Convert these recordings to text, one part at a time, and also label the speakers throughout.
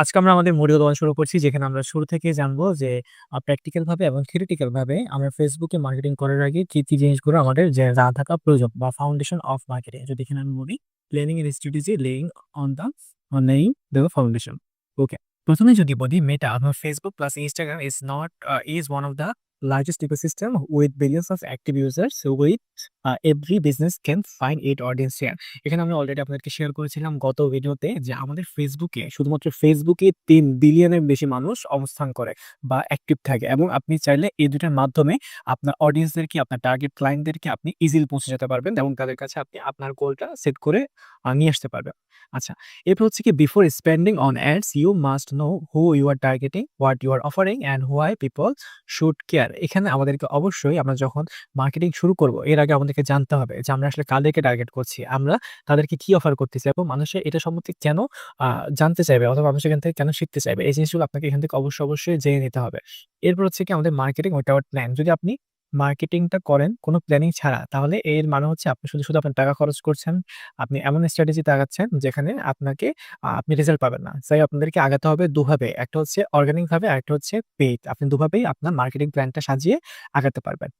Speaker 1: আজকে আমরা আমাদের মডিউল 1 শুরু করছি যেখানে আমরা শুরু থেকে জানব যে প্র্যাকটিক্যাল ভাবে এবং থিওরিটিক্যাল ভাবে আমরা ফেসবুকে মার্কেটিং করার আগে কি, কি জিনিসগুলো আমাদের যে যা থাকা প্রয়োজন বা ফাউন্ডেশন অফ মার্কেটিং। যদি এখানে আমি বলি প্ল্যানিং এর strategy laying on the on laying the foundation. Okay. প্রথমে যদি বলি Meta Facebook plus Instagram is not is one of the largest ecosystem with billions of active users with a every business can find it audience share. এখানে আমরা already আপনাদেরকে share করেছিলাম গত ভিডিওতে যে আমাদের ফেসবুকে শুধুমাত্র ফেসবুকে ৩ বিলিয়নের বেশি মানুষ অবস্থান করে বা অ্যাক্টিভ থাকে এবং আপনি চাইলে এই ২ টার মাধ্যমে আপনার অডিয়েন্সদেরকে আপনার টার্গেট ক্লায়েন্টদেরকে আপনি ইজিলি পৌঁছে যেতে পারবেন এবং তাদের কাছে আপনি আপনার গোলটা সেট করে নিয়ে আসতে পারবেন। আচ্ছা, এরপর হচ্ছে কি before spending on ads you must know who you are targeting, what you are offering and why people should care. এখানে আমাদেরকে অবশ্যই আমরা যখন মার্কেটিং শুরু করব এর আগে আমাদেরকে জানতে হবে যে আমরা আসলে কাদেরকে টার্গেট করছি। আমরা তাদেরকে কি অফার করতেছি এবং মানুষের এটা সম্বন্ধে কেন জানতে চাইবে অথবা মানুষ এখান থেকে কেন শিখতে চাইবে। এই জিনিসগুলো আপনাকে এখান থেকে অবশ্যই, অবশ্যই জেনে নিতে হবে। এরপর হচ্ছে কি আমাদের মার্কেটিং উইথআউট প্ল্যান। যদি আপনি মার্কেটিংটা করেন কোনো প্ল্যানিং ছাড়া তাহলে এর মানে হচ্ছে আপনি শুধু, শুধু আপনার টাকা খরচ করছেন। আপনি এমন স্ট্র্যাটেজি আগাচ্ছেন যেখানে আপনাকে আপনি রেজাল্ট পাবেন না। তাই আপনাদেরকে আগাতে হবে দুভাবে। একটা হচ্ছে অর্গানিক ভাবে আরেকটা হচ্ছে পেইড। আপনি দুভাবেই আপনার মার্কেটিং প্ল্যানটা সাজিয়ে আগাতে পারবেন।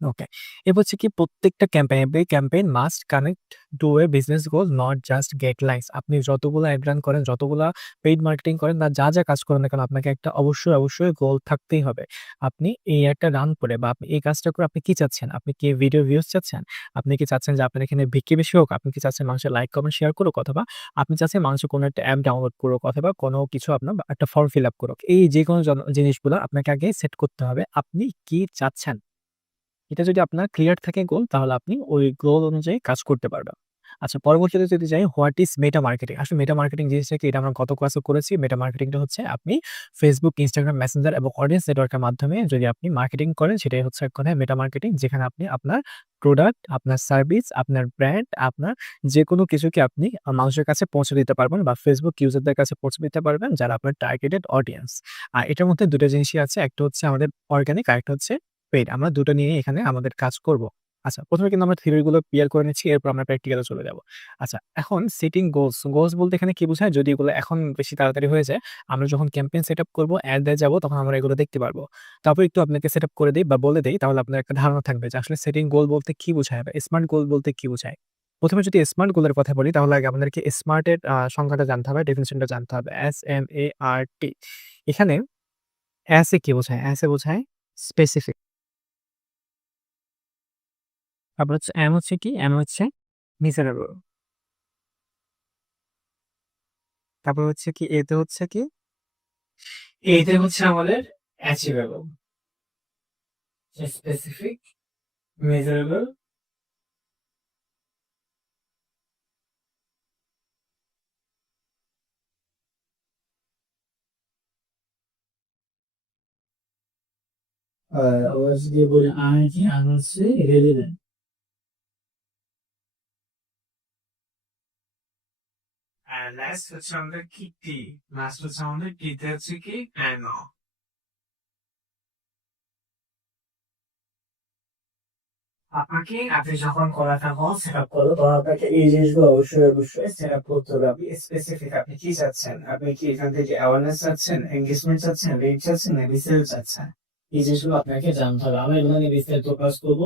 Speaker 1: ওকে। এরপর হচ্ছে কি প্রত্যেকটা campaign campaign must connect to a business goal not just get likes. আপনি যতগুলা এড রান করেন, যতগুলা পেইড মার্কেটিং করেন বা যা, যা কাজ করেন না কেন আপনাকে একটা অবশ্যই, অবশ্যই গোল থাকতেই হবে। আপনি এই একটা রান করে বা আপনি এই কাজটা করে আপনি কি চাচ্ছেন? আপনি কি ভিডিও ভিউজ চাচ্ছেন? আপনি কি চাচ্ছেন যে আপনার এখানে বিক্রি বেশি হোক? আপনি কি চাচ্ছেন মানুষের লাইক, কমেন্ট, শেয়ার করুক? অথবা আপনি চাচ্ছেন মানুষের কোনো একটা অ্যাপ ডাউনলোড করুক অথবা কোনো কিছু আপনার একটা ফর্ম ফিল আপ করুক। এই যেকোনো জন জিনিসগুলা আপনাকে আগে সেট করতে হবে। আপনি কি চাচ্ছেন? এটা যদি আপনার ক্লিয়ার থাকে গোল তাহলে আপনি ওই গোল অনুযায়ী কাজ করতে পারবেন। আচ্ছা পরবর্তীতে যদি যাই হোয়াট ইস মেটা মার্কেটিং? আসলে মেটা মার্কেটিং জিনিসটা কি? এটা আমরা গত ক্লাসে করেছি। মেটা মার্কেটিংটা হচ্ছে আপনি ফেসবুক, ইনস্টাগ্রাম, মেসেঞ্জার এবং অডিয়েন্স নেটওয়ার্কের মাধ্যমে যদি আপনি মার্কেটিং করেন সেটাই হচ্ছে এক কথায় মেটা মার্কেটিং। যেখানে আপনি আপনার প্রোডাক্ট, আপনার সার্ভিস, আপনার ব্র্যান্ড, আপনার যেকোনো কিছুকে আপনি মানুষের কাছে পৌঁছে দিতে পারবেন বা ফেসবুক ইউজারদের কাছে পৌঁছে দিতে পারবেন যারা আপনার টার্গেটেড অডিয়েন্স। আর এটার মধ্যে দুটো জিনিসই আছে। একটা হচ্ছে আমাদের অর্গানিক আরেকটা হচ্ছে পেইড। আমরা ২ টা নিয়েই এখানে আমাদের কাজ করব। আচ্ছা প্রথমে কিন্তু আমরা থিওরি গুলো ক্লিয়ার করে নিচ্ছি। এরপর আমরা প্র্যাকটিক্যাল এ চলে যাব। আচ্ছা এখন সেটিং গোলস। গোলস বলতে এখানে কি বোঝায়? যদি এগুলো এখন বেশি তাড়াতাড়ি হয়ে যায়, আমরা যখন ক্যাম্পেইন সেটআপ করব, এড এ যাব তখন আমরা এগুলো দেখতে পারব তারপর একটু আপনাকে সেটআপ করে দেই বা বলে দিই তাহলে আপনার একটা ধারণা থাকবে যে আসলে সেটিং গোল বলতে কি বোঝায় বা স্মার্ট গোল বলতে কি বোঝায়? প্রথমে যদি স্মার্ট গোলের কথা বলি তাহলে আগে আমাদেরকে স্মার্টের সংখ্যাটা জানতে হবে, ডেফিনিশনটা জানতে হবে। এস-এম-এ-আর-টি এখানে এস এ কি বোঝায়? এস এ বোঝায় স্পেসিফিক। তারপর হচ্ছে এম হচ্ছে কি? এম হচ্ছে মেজারেবল। তারপর হচ্ছে কি? এতে হচ্ছে কি? এতে হচ্ছে আমাদের অ্যাচিভেবল। স্পেসিফিক, মেজারেবল আবার যদি বলি আর কি? হচ্ছে রেলেভেন্ট। আর লাস্ট হচ্ছে আমাদের কি? লাস্ট হচ্ছে আমাদের হচ্ছে কি? আপনাকে আপনি যখন কোন একটা গোল সেটআপ করবেন তখন আপনাকে এই জিনিসগুলো অবশ্যই, অবশ্যই সেটআপ করতে হবে। আপনি স্পেসিফিক আপনি কি চাচ্ছেন? আপনি কি এখান থেকে অ্যাওয়ারনেস চাচ্ছেন, এনগেজমেন্ট চাচ্ছেন, রিচ চাচ্ছেন সেল চাচ্ছেন? এই জিনিসগুলো আপনাকে জানতে হবে। আমরা এগুলো নিয়ে বিস্তারিত ক্লাস করব।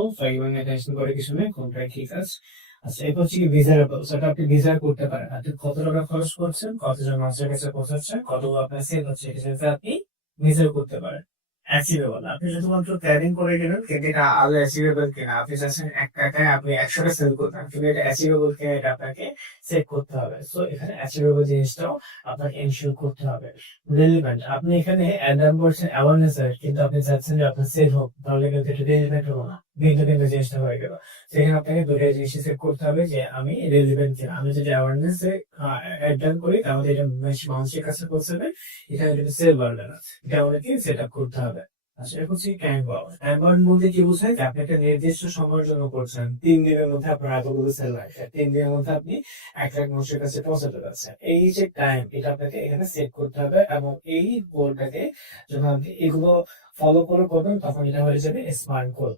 Speaker 1: টেনশন করে কিছু নেই। কোনটাই ঠিক আছে। আচ্ছা এরপর হচ্ছে কি ডিজায়ারেবল। সেটা আপনি ডিজায়ার করতে পারেন। আপনি কত টাকা খরচ করছেন, কতজন মানুষের কাছে পৌঁছাচ্ছেন, কতগুলো আপনার সেল হচ্ছে এটা আপনি মেজার করতে পারেন। অ্যাচিভেবল। আপনি শুধুমাত্র প্ল্যানিং করে গেলেন কিন্তু এটা আদৌ অ্যাচিভেবল কিনা? আপনি চাচ্ছেন এক টাকায় আপনি ১০০ টা সেল করবেন। কিন্তু এটা অ্যাচিভেবল কিনা এটা আপনাকে চেক করতে হবে। সো এখানে অ্যাচিভেবল জিনিসটাও আপনাকে এনশিওর করতে হবে। রিলেভেন্ট আপনি এখানে অ্যাড রান করছেন অ্যাওয়ারনেস কিন্তু আপনি চাচ্ছেন যে আপনার সেল হোক তাহলে কিন্তু এটা রিলেভেন্ট হলো না। ভিন্ন, ভিন্ন জিনিসটা হয়ে গেল। সেখানে আপনাকে ২ জিনিস চেক করতে হবে যে আমি রিলেভেন্ট কিনা। আমি যদি অ্যাওয়ারনেস এ আ অ্যাড রান করি তাহলে এটা মানুষের কাছে পৌঁছাবে। এখানে যদি সেল বাড়বে না। এটা আমাদেরকে সেটআপ করতে হবে। আচ্ছা এরপর হচ্ছে টাইম বাউন্ড। বলতে কি বোঝায়? যে আপনি একটা নির্দিষ্ট সময়ের জন্য করছেন। ৩ দিনের মধ্যে আপনার এতগুলো সেল লাগবে। ৩ দিনের মধ্যে আপনি ১ লাখ মানুষের কাছে পৌঁছাতে পারছেন। এই যে টাইম এটা আপনাকে এখানে সেট করতে হবে এবং এই গোলটাকে যখন আপনি এগুলো ফলো করে করবেন তখন এটা হয়ে যাবে স্মার্ট গোল।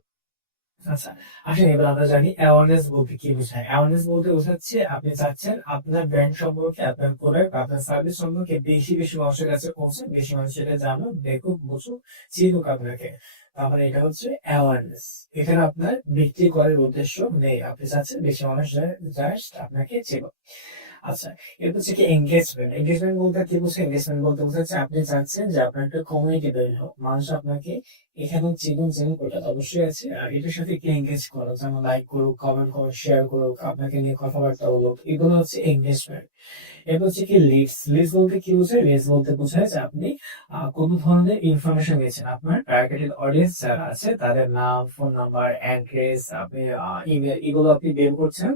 Speaker 1: আচ্ছা আসলে আমরা জানি অ্যাওয়ারনেস বলতে কি বোঝায়। অ্যাওয়ারনেস বলতে বোঝাচ্ছে আপনি চাচ্ছেন আপনার ব্র্যান্ড সম্পর্কে, আপনার প্রোডাক্ট আপনার সার্ভিস সম্পর্কে বেশি বেশি মানুষের কাছে পৌঁছে, বেশি মানুষ সেটা জানুক, দেখুক, বুঝুক, চিনুক আপনাকে। তারপরে এটা হচ্ছে অ্যাওয়ারনেস এখানে আপনার বিক্রি করার উদ্দেশ্য নেই। আপনি চাচ্ছেন বেশি মানুষ জাস্ট আপনাকে চিনুক। আচ্ছা এরপর হচ্ছে কি এঙ্গেজমেন্ট এঙ্গেজমেন্ট বলতে কি বলছে এঙ্গেজমেন্ট বলতে বোঝাচ্ছে আপনি চাচ্ছেন যে আপনার একটা কমিউনিটি তৈরি হোক। মানুষ আপনাকে এখানে চিনুন চিনুন ওটা অবশ্যই আছে, আর এটার সাথে কি এঙ্গেজ করো? যেমন লাইক করুক কমেন্ট করুক শেয়ার করুক, আপনাকে নিয়ে কথাবার্তা বলুক, এগুলো হচ্ছে এঙ্গেজমেন্ট এরপর হচ্ছে কি লিডস লিডস বলতে কি বোঝায়? লিডস বলতে বোঝায় যে আপনি কোন ধরনের ইনফরমেশন দিয়েছেন আপনার টার্গেটেড অডিয়েন্স যারা আছে, তাদের নাম ফোন নাম্বার অ্যাড্রেস আপনি ইমেল এগুলো আপনি বের করছেন,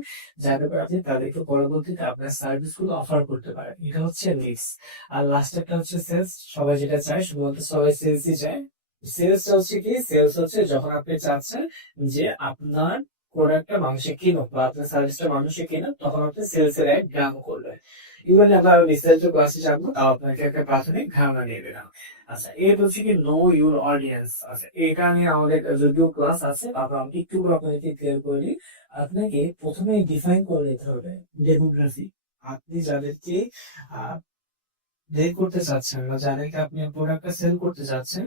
Speaker 1: যাতে করে আপনি তাদেরকে পরবর্তীতে আপনার সার্ভিসগুলো অফার করতে পারেন। এটা হচ্ছে লিডস আর লাস্ট একটা হচ্ছে সেলস সবাই যেটা চায়, শুধুমাত্র সবাই সেলসই চায়। সেলস হচ্ছে কি? সেলস হচ্ছে যখন আপনি চাচ্ছেন যে আপনার প্রোডাক্টটা মানুষে কিনুক বা আপনার সার্ভিসটা মানুষে কিনুক, তখন আপনি সেলস এর এক গ্রাম করবেন ইভেন আমরা বিস্তারিত ক্লাসে জানব, তাও আপনাকে একটা প্রাথমিক ধারণা দিয়ে দিলাম। আচ্ছা এর হচ্ছে কি নো ইউর অডিয়েন্স আচ্ছা এটা নিয়ে আমাদের যদিও ক্লাস আছে, তারপর আমি একটু করে আপনাদেরকে ক্লিয়ার করে দিই। আপনাকে প্রথমে ডিফাইন করে নিতে হবে ডেমোগ্রাফি আপনি যাদেরকে বের করতে চাচ্ছেন বা যাদেরকে আপনি প্রোডাক্টটা সেল করতে চাচ্ছেন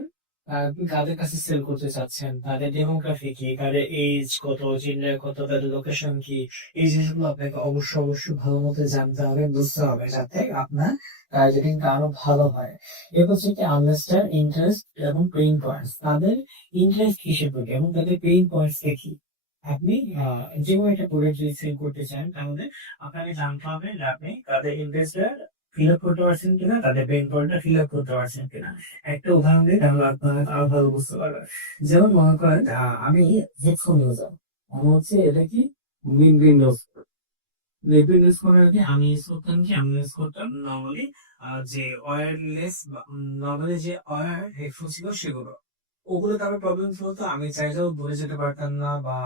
Speaker 1: কাদের কাছে সেল করতে চাচ্ছেন। তাদের ডেমোগ্রাফি কি? তাদের এজ কত? জেন্ডার কত? তাদের লোকেশন কি? এই জিনিসগুলো আপনাকে অবশ্যই অবশ্যই ভালো মতো জানতে হবে, বুঝতে হবে, যাতে আপনার টার্গেটিংটা আরও ভালো হয়। এরপর হচ্ছে আন্ডারস্ট্যান্ড ইন্টারেস্ট এবং পেইন পয়েন্টস তাদের ইন্টারেস্ট প্রতি এবং তাদের পেইন পয়েন্টস কি? আপনি যে কোনো একটা প্রোডাক্ট যদি সেল করতে চান, তাহলে আপনাকে জানতে হবে যে আপনি তাদের ইন্টারেস্টটা ফিল আপ করতে পারছেন কিনা, তাদের পয়েন্টটা ফিল আপ করতে পারছেন কিনা। একটা উদাহরণ দিই তাহলে আপনারা আরও ভালো বুঝতে পারবেন। যেমন মনে করেন আমি হেডফোন ইউজার আমার হচ্ছে এটা কি? উইন্ডোজ লেপিন ইউজ করার আগে আমি ইউজ করতাম কি? আমি ইউজ করতাম নর্মালি যে ওয়্যারলেস নর্মালি যে ওয়্যার হেডফোন ছিল সেগুলো। ওগুলো তারপর প্রবলেম হতো। আমি চাইলেও ভুলে যেতে পারতাম না বা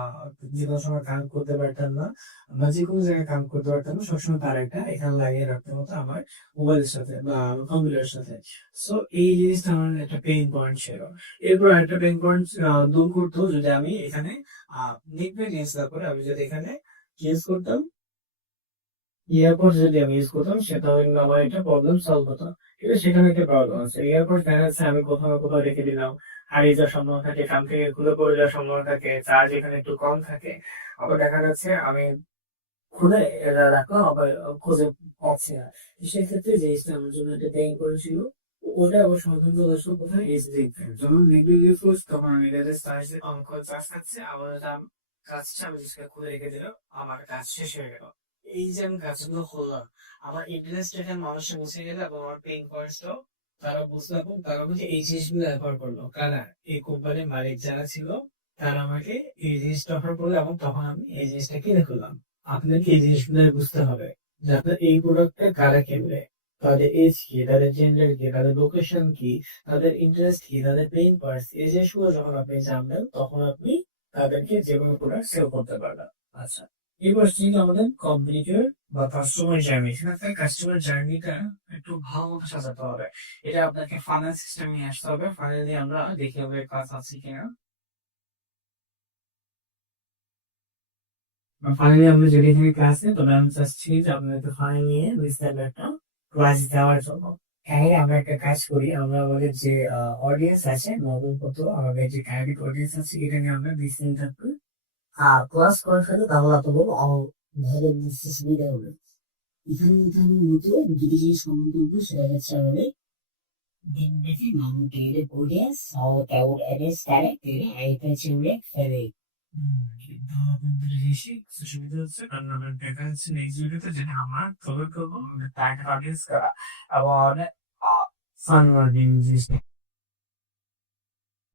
Speaker 1: যে কোনো সময় কানেক্ট করতে পারতাম না। বা যে কোনো জায়গায় কানেক্ট করতে পারতাম না। সবসময় তার একটা এখানে লাগিয়ে রাখতে হতো আমার মোবাইলের সাথে বা কম্পিউটারের সাথে। সো এই জিনিসটা আমার একটা পেইন পয়েন্ট ছিল। এরপর একটা পেইন পয়েন্ট দূর করতো যদি আমি এখানে ইউজ না করে আমি যদি এখানে ইউজ করতাম এয়ারপোর্ট যদি আমি ইউজ করতাম, সেটা হলে আমার একটা প্রবলেম সলভ হতো। আছে সেখানে একটা প্রবলেম আছে। এয়ারপোর্ট ফ্যানান্সে আমি কোথাও কোথাও রেখে দিলাম। হারিয়ে যাওয়ার সম্ভাবনা থাকে এখান থেকে খুলে পড়ে যাওয়ার সম্ভাবনা থাকে চার্জ এখানে একটু কম থাকে। আবার দেখা যাচ্ছে আমি খুলে রাখলাম, আবার খুঁজে পাচ্ছি না। সেক্ষেত্রে যে আমার জন্য একটা ব্যাংক করেছিল, ওটা আবার এইচডি যখন তখন আমি আবার কাজটা আমার শেষ হয়ে গেল। এই আমার ইন্টারেস্ট মানুষের মুছে গেলে এবং আমার পেইন পয়েন্টসটাও তারা বুঝলো এবং তারা বলছে এই জিনিসগুলো ব্যবহার করল। কারা? এই কোম্পানির মালিক যারা ছিল, তারা আমাকে এই জিনিসটা অফার করল এবং তখন আমি এই জিনিসটা কিনে ফেললাম। আপনাকে এই জিনিসগুলো বুঝতে হবে যে আপনার এই প্রোডাক্টটা কারা কিনবে? তাদের এজ কি? তাদের জেন্ডার কি? তাদের লোকেশন কি? তাদের ইন্টারেস্ট কি? তাদের পেইন পয়েন্টস এই জিনিসগুলো যখন আপনি জানবেন, তখন আপনি তাদেরকে যে কোনো প্রোডাক্ট সেল করতে পারবেন। আচ্ছা এবার ছিল আমাদের কম্পিউটার বা কাস্টমার জার্নি সেখানে কাস্টমার জার্নিটা একটু ভালো মতো সাজাতে হবে। এটা আপনাকে ফানেল সিস্টেম নিয়ে আসতে হবে। দিয়ে আমরা দেখি হবে কাজ আছে কিনা। ফাইনালি আমরা যদি এখানে ক্লাসে তবে আমি চাচ্ছি যে আপনাদের ফাইনাল নিয়ে বিস্তারিত একটা ক্লাস দেওয়ার জন্য। হ্যাঁ আমরা একটা কাজ করি, আমরা আমাদের যে অডিয়েন্স আছে কত আমাদের যে ক্যারেক্ট অডিয়েন্স আছে, এটা নিয়ে আমরা বিস্তারিত একটু আর ক্লাস করার সাথে তাহলে আপনাদের ভালো বুঝতে সুবিধা হবে। এখানে এখানে মতো দুটি জিনিস কমন করব সেটা হচ্ছে আমাদের দিনব্যাপী মাউন্টেনের অডিয়েন্স ও তার হচ্ছে আমরা ফেলে সুবিধা হচ্ছে, কারণ আমরা দেখা ভিডিওতে যেটা আমরা করব টার্গেট অডিয়েন্স করা? এবং অনেক ফান